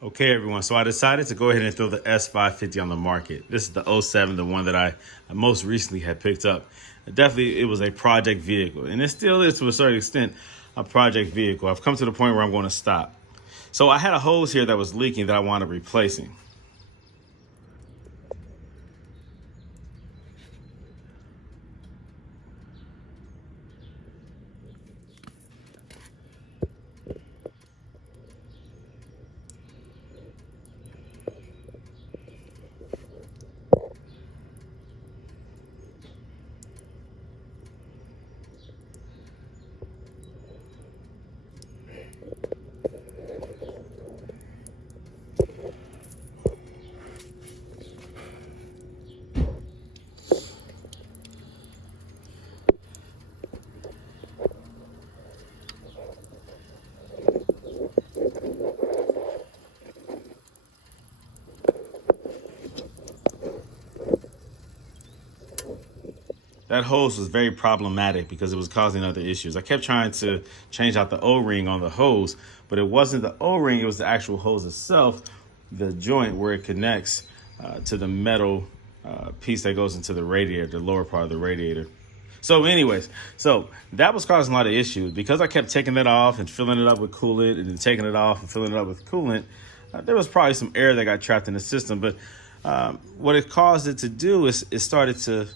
Okay, everyone, so I decided to go ahead and throw the S550 on the market. This is the '07, the one that I most recently had picked up. Definitely, it was a project vehicle, and it still is, to a certain extent, a project vehicle. I've come to the point where I'm going to stop. So I had a hose here that was leaking that I wanted replacing. That hose was very problematic because it was causing other issues. I kept trying to change out the O-ring on the hose, but it wasn't the O-ring, it was the actual hose itself, the joint where it connects to the metal piece that goes into the radiator, the lower part of the radiator. So anyways, so that was causing a lot of issues because I kept taking it off and filling it up with coolant and then taking it off and filling it up with coolant. There was probably some air that got trapped in the system, but what it caused it to do is it started to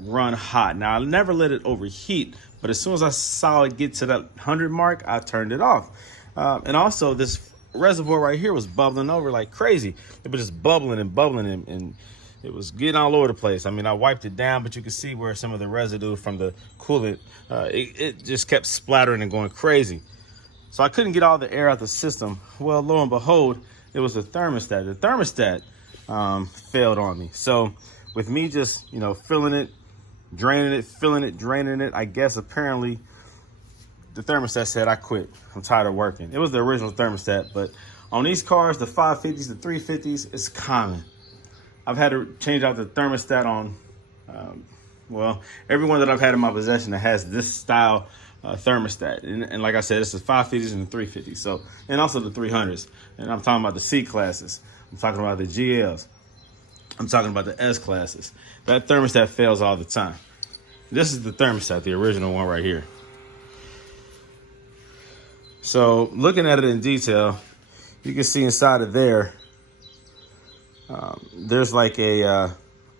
run hot. Now, I never let it overheat, but as soon as I saw it get to that 100 mark, I turned it off. And also, this reservoir right here was bubbling over like crazy. It was just bubbling and bubbling, and it was getting all over the place. I mean, I wiped it down, but you can see where some of the residue from the coolant, it just kept splattering and going crazy. So I couldn't get all the air out the system. Well, lo and behold, it was the thermostat. The thermostat failed on me. So with me just, filling it, draining it, filling it, draining it, I guess apparently the thermostat said, I quit. I'm tired of working. It was the original thermostat, but on these cars, the 550s, the 350s, it's common. I've had to change out the thermostat on, everyone that I've had in my possession that has this style thermostat. And like I said, it's the 550s and the 350s. So, and also the 300s. And I'm talking about the C classes. I'm talking about the GLs. I'm talking about the S classes. That thermostat fails all the time. This is the thermostat, the original one right here. So looking at it in detail, you can see inside of there, there's like a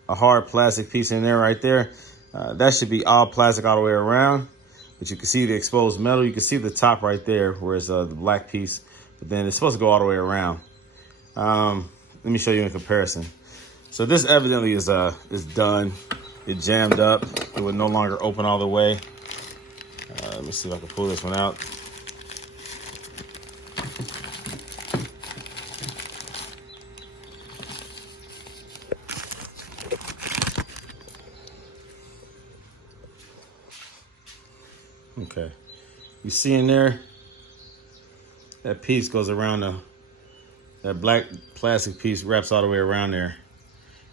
hard plastic piece in there right there. That should be all plastic all the way around. But you can see the exposed metal. You can see the top right there where it's the black piece. But then it's supposed to go all the way around. Let me show you in comparison. So this evidently is done. It jammed up. It would no longer open all the way. Let me see if I can pull this one out. Okay, you see in there, that piece goes around that black plastic piece wraps all the way around there.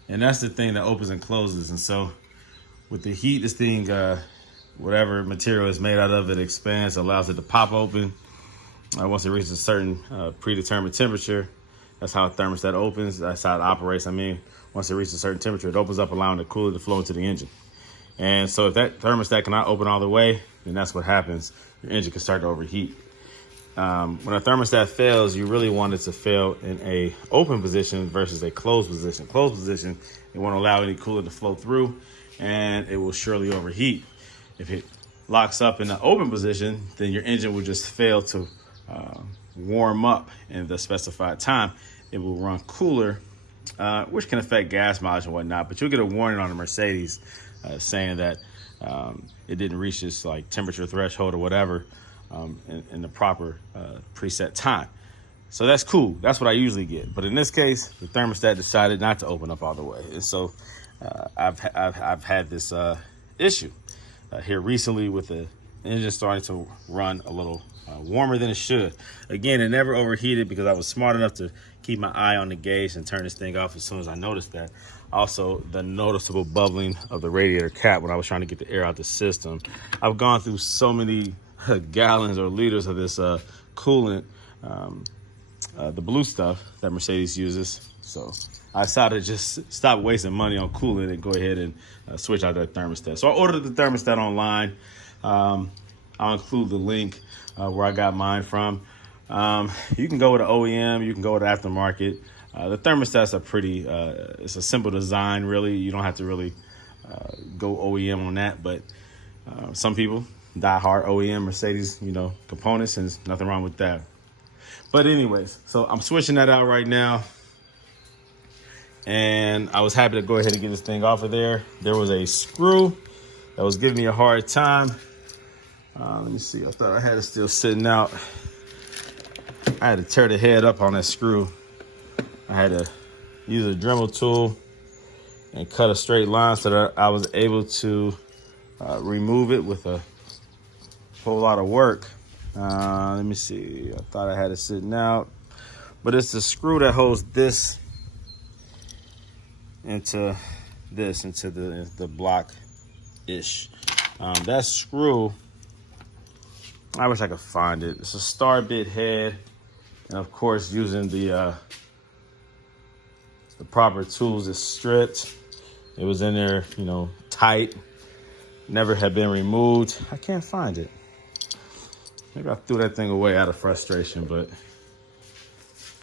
And that's the thing that opens and closes. And so with the heat, this thing, whatever material is made out of it expands, allows it to pop open. Once it reaches a certain predetermined temperature, that's how a thermostat opens. That's how it operates. I mean, once it reaches a certain temperature, it opens up, allowing the coolant to flow into the engine. And so if that thermostat cannot open all the way, then that's what happens. Your engine can start to overheat. When a thermostat fails, you really want it to fail in a open position versus a closed position. Closed position, it won't allow any coolant to flow through, and it will surely overheat. If it locks up in an open position, then your engine will just fail to warm up in the specified time. It will run cooler, which can affect gas mileage and whatnot, but you'll get a warning on the Mercedes saying that it didn't reach this like temperature threshold or whatever in the proper preset time. So that's cool. That's what I usually get. But in this case, the thermostat decided not to open up all the way. And so I've had this issue here recently with the engine's starting to run a little warmer than it should. Again, it never overheated because I was smart enough to keep my eye on the gauge and turn this thing off as soon as I noticed that. Also, the noticeable bubbling of the radiator cap when I was trying to get the air out the system. I've gone through so many gallons or liters of this coolant, the blue stuff that Mercedes uses. So I decided to just stop wasting money on coolant and go ahead and switch out that thermostat. So I ordered the thermostat online. I'll include the link where I got mine from. You can go with an OEM, you can go with aftermarket. The thermostats are pretty, it's a simple design, really. You don't have to really go OEM on that, but some people die hard OEM Mercedes, components, and there's nothing wrong with that. But anyways, so I'm switching that out right now. And I was happy to go ahead and get this thing off of there. There was a screw that was giving me a hard time. Let me see, I thought I had it still sitting out. I had to tear the head up on that screw. I had to use a Dremel tool and cut a straight line so that I was able to remove it with a whole lot of work. Let me see, I thought I had it sitting out. But it's the screw that holds this into the block-ish. That screw, I wish I could find it. It's a star bit head. And of course, using the proper tools, it's stripped. It was in there, tight. Never had been removed. I can't find it. Maybe I threw that thing away out of frustration, but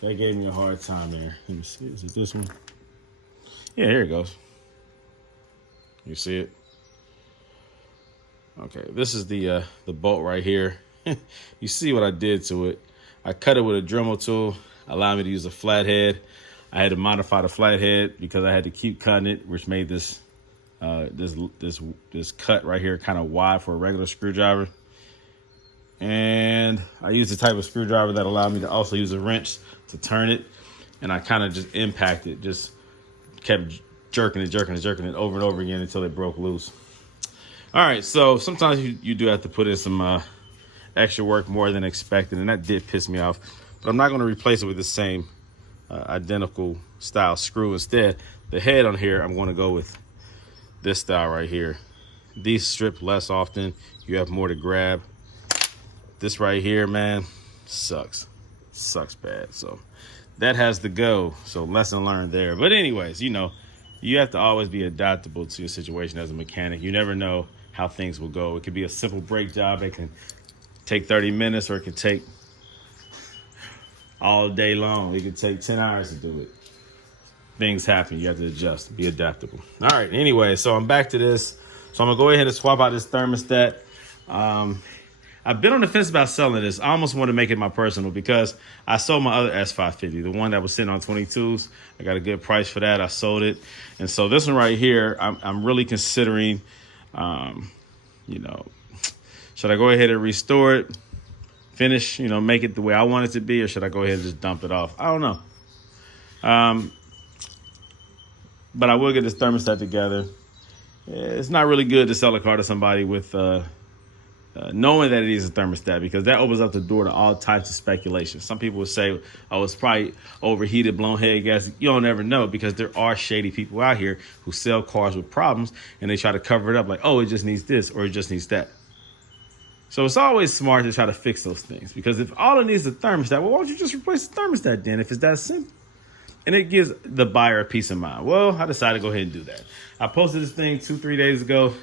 that gave me a hard time there. Let me see, is it this one? Yeah, here it goes. You see it? Okay, this is the bolt right here. You see what I did to it. I cut it with a Dremel tool, allowed me to use a flathead. I had to modify the flathead because I had to keep cutting it, which made this cut right here kind of wide for a regular screwdriver. And I used the type of screwdriver that allowed me to also use a wrench to turn it. And I kind of just impacted, just kept jerking it over and over again until it broke loose. All right, so sometimes you do have to put in some extra work more than expected, and that did piss me off. But I'm not going to replace it with the same identical style screw. Instead, the head on here, I'm going to go with this style right here. These strip less often. You have more to grab. This right here, man, sucks bad. So that has to go. So lesson learned there. But anyways, you have to always be adaptable to your situation as a mechanic. You never know how things will go. It could be a simple brake job. It can take 30 minutes or it can take all day long. It could take 10 hours to do it. Things happen. You have to adjust, be adaptable. All right, anyway, so I'm back to this. So I'm going to go ahead and swap out this thermostat. I've been on the fence about selling this. I almost want to make it my personal because I sold my other S550, the one that was sitting on 22s. I got a good price for that. I sold it. And so this one right here, I'm really considering, should I go ahead and restore it, finish, make it the way I want it to be, or should I go ahead and just dump it off? I don't know. But I will get this thermostat together. It's not really good to sell a car to somebody with knowing that it is a thermostat, because that opens up the door to all types of speculation. Some people would say, oh, it's probably overheated, blown head gas. You don't ever know, because there are shady people out here who sell cars with problems and they try to cover it up like, oh, it just needs this or it just needs that. So it's always smart to try to fix those things, because if all it needs is a thermostat, well, why don't you just replace the thermostat then if it's that simple? And it gives the buyer a peace of mind. Well, I decided to go ahead and do that. I posted this thing 2-3 days ago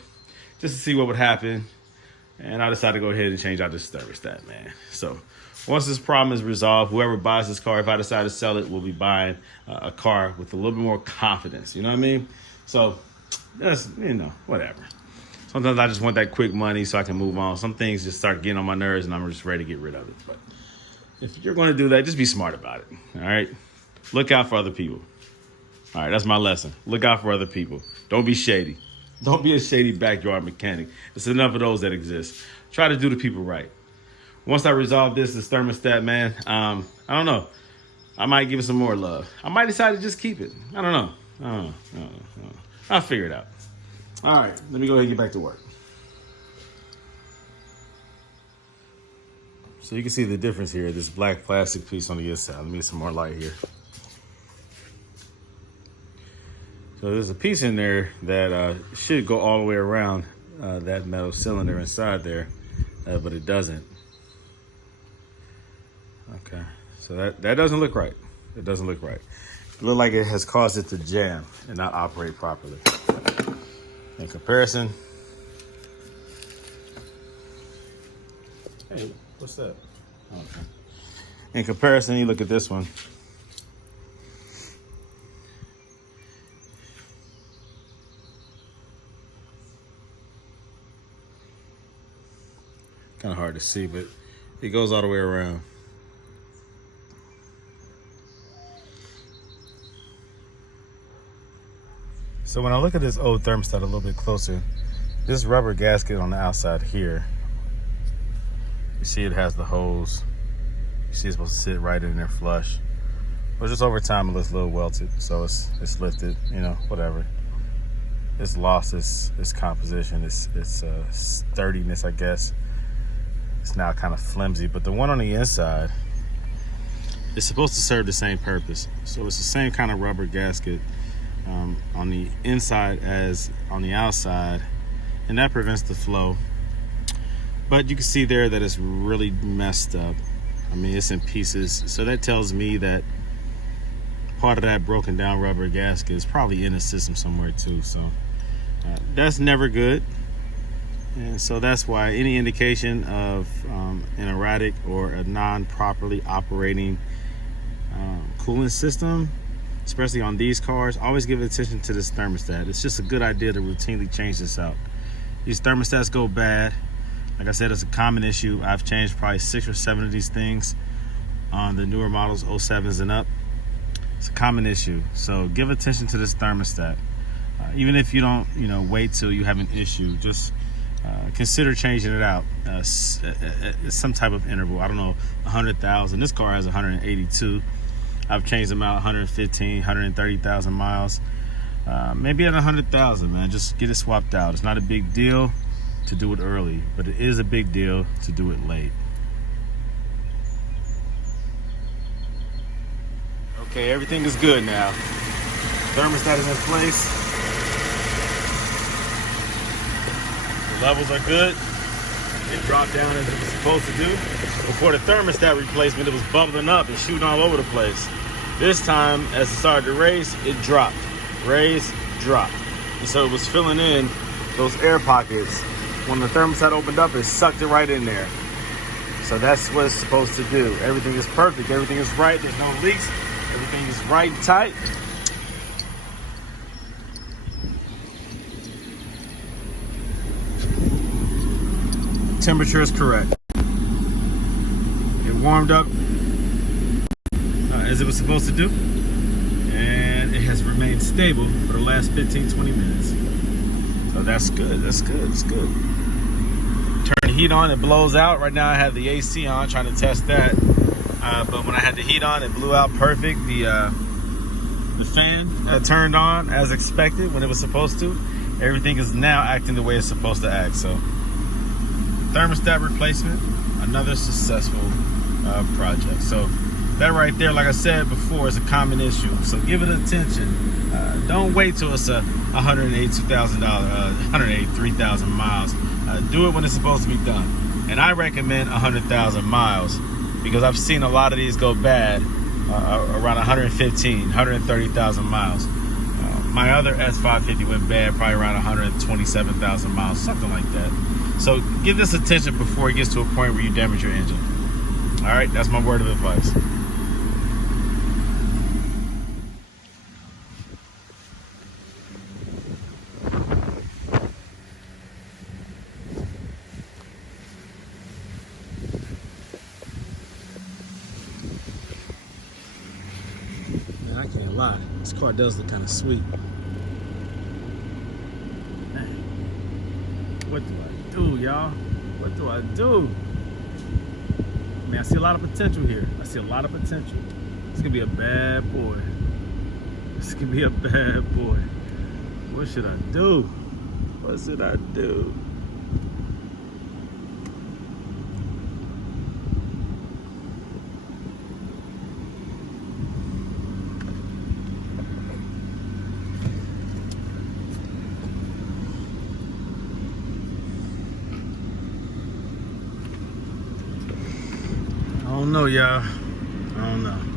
just to see what would happen. And I decided to go ahead and change out this thermostat, man. So once this problem is resolved, whoever buys this car, if I decide to sell it, will be buying a car with a little bit more confidence. You know what I mean? So that's, whatever. Sometimes I just want that quick money so I can move on. Some things just start getting on my nerves and I'm just ready to get rid of it. But if you're going to do that, just be smart about it. All right? Look out for other people. All right, that's my lesson. Look out for other people. Don't be shady. Don't be a shady backyard mechanic. There's enough of those that exist. Try to do the people right. Once I resolve this thermostat, man, I don't know. I might give it some more love. I might decide to just keep it. I don't know. I'll figure it out. All right, let me go ahead and get back to work. So you can see the difference here, this black plastic piece on the inside. Let me get some more light here. So there's a piece in there that should go all the way around that metal cylinder inside there, but it doesn't. Okay, so that doesn't look right. It doesn't look right. It looks like it has caused it to jam and not operate properly. In comparison, hey, what's that? Okay. In comparison, you look at this one. Kind of hard to see, but it goes all the way around. So when I look at this old thermostat a little bit closer, this rubber gasket on the outside here, you see it has the hose. You see it's supposed to sit right in there flush. But just over time it looks a little welted, so it's lifted, you know, whatever. It's lost its composition, its sturdiness, I guess. It's now kind of flimsy, but the one on the inside is supposed to serve the same purpose. So it's the same kind of rubber gasket on the inside as on the outside, and that prevents the flow. But you can see there that it's really messed up. I mean, it's in pieces. So that tells me that part of that broken down rubber gasket is probably in the system somewhere too. So that's never good. And so that's why any indication of an erratic or a non-properly operating cooling system, especially on these cars, always give attention to this thermostat. It's just a good idea to routinely change this out. These thermostats go bad. Like I said, it's a common issue. I've changed probably 6 or 7 of these things on the newer models, 07s and up. It's a common issue. So give attention to this thermostat. Even if you don't, wait till you have an issue, just consider changing it out. Some type of interval. I don't know, 100,000. This car has 182. I've changed them out 115, 130,000 miles. Maybe at 100,000, man. Just get it swapped out. It's not a big deal to do it early, but it is a big deal to do it late. Okay, everything is good now. Thermostat is in place. The levels are good. It dropped down as it was supposed to do. Before the thermostat replacement, it was bubbling up and shooting all over the place. This time, as it started to raise, it dropped. Raise, drop. And so it was filling in those air pockets. When the thermostat opened up, it sucked it right in there. So that's what it's supposed to do. Everything is perfect. Everything is right. There's no leaks. Everything is right and tight. Temperature is correct. It warmed up as it was supposed to do, and it has remained stable for the last 15-20 minutes. So that's good. That's good. It's good. Turn the heat on, it blows out. Right now I have the AC on, trying to test that. But when I had the heat on, it blew out perfect. The fan turned on as expected when it was supposed to. Everything is now acting the way it's supposed to act. So thermostat replacement, another successful project. So that right there, like I said before, is a common issue. So give it attention. Don't wait till it's $183,000 miles. Do it when it's supposed to be done. And I recommend 100,000 miles because I've seen a lot of these go bad around 115, 130,000 miles. My other S550 went bad probably around 127,000 miles, something like that. So give this attention before it gets to a point where you damage your engine. All right, that's my word of advice. Man, I can't lie. This car does look kind of sweet. Man, what do I do, y'all? What do I do? Man, I see a lot of potential here. I see a lot of potential. This could be a bad boy. This could be a bad boy. What should I do? What should I do? don't know, y'all. I don't know.